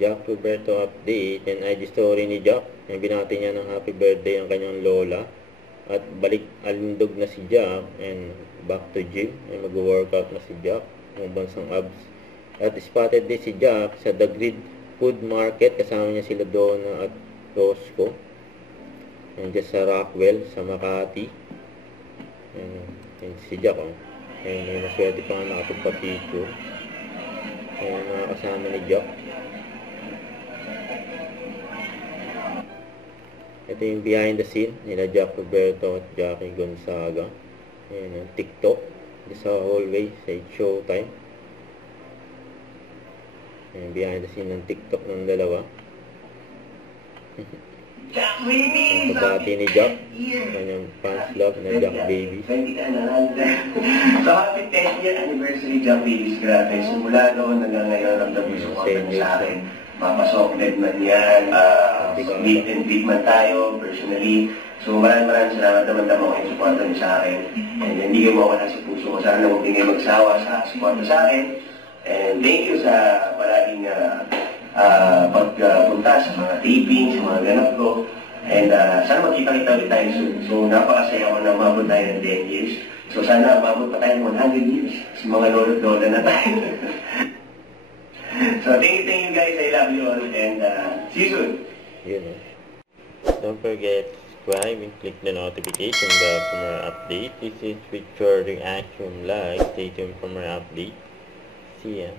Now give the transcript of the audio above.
Jack Roberto update and ID story ni Jack. Yung binati niya ng happy birthday ang kanyang lola. At balik alindog na si Jack and back to gym. Ay mag-workout na si Jack. Yung bansang abs. At spotted din si Jack sa The Grid Food Market. Kasama niya sila Donna at Roscoe. And just sa Rockwell, sa Makati. And si Jack, oh. And may maswerte pa nga nakapagpa-picture. Ayan, mga kasama ni Jack. Ito yung behind the scene nila Jack Roberto at Jackie Gonzaga. Ayan, yung TikTok. Sa hallway, sa Showtime. Ayan, behind the scene ng TikTok ng dalawa. Ang kabati ni Jack. Kanyang fans love na Jack Babies. So, happy 10th year anniversary Jack Babies. Grabe. Simula noon hanggang ngayon ang dami support na sa akin. Mapasoklet man yan. Meet and greet man tayo personally. So, maraming salamat naman ko yung support niyo sa akin. And hindi kayo mawala sa puso ko. Sana huwag din kayo magsawa sa support sa akin. And thank you sa palaging pagpunta sa mga taping, sa mga ganap ko. And sana magkita-kita ulit tayo soon. So napakasaya ko na mabot tayo ng 10 years. So sana mabot pa tayo ng 100 years. Sa mga lolo-lola na tayo. So thank you guys. I love you all. And see you soon. Don't forget to subscribe and click the notification bell for more updates. This is with your reaction live. Stay tuned for more updates. See ya.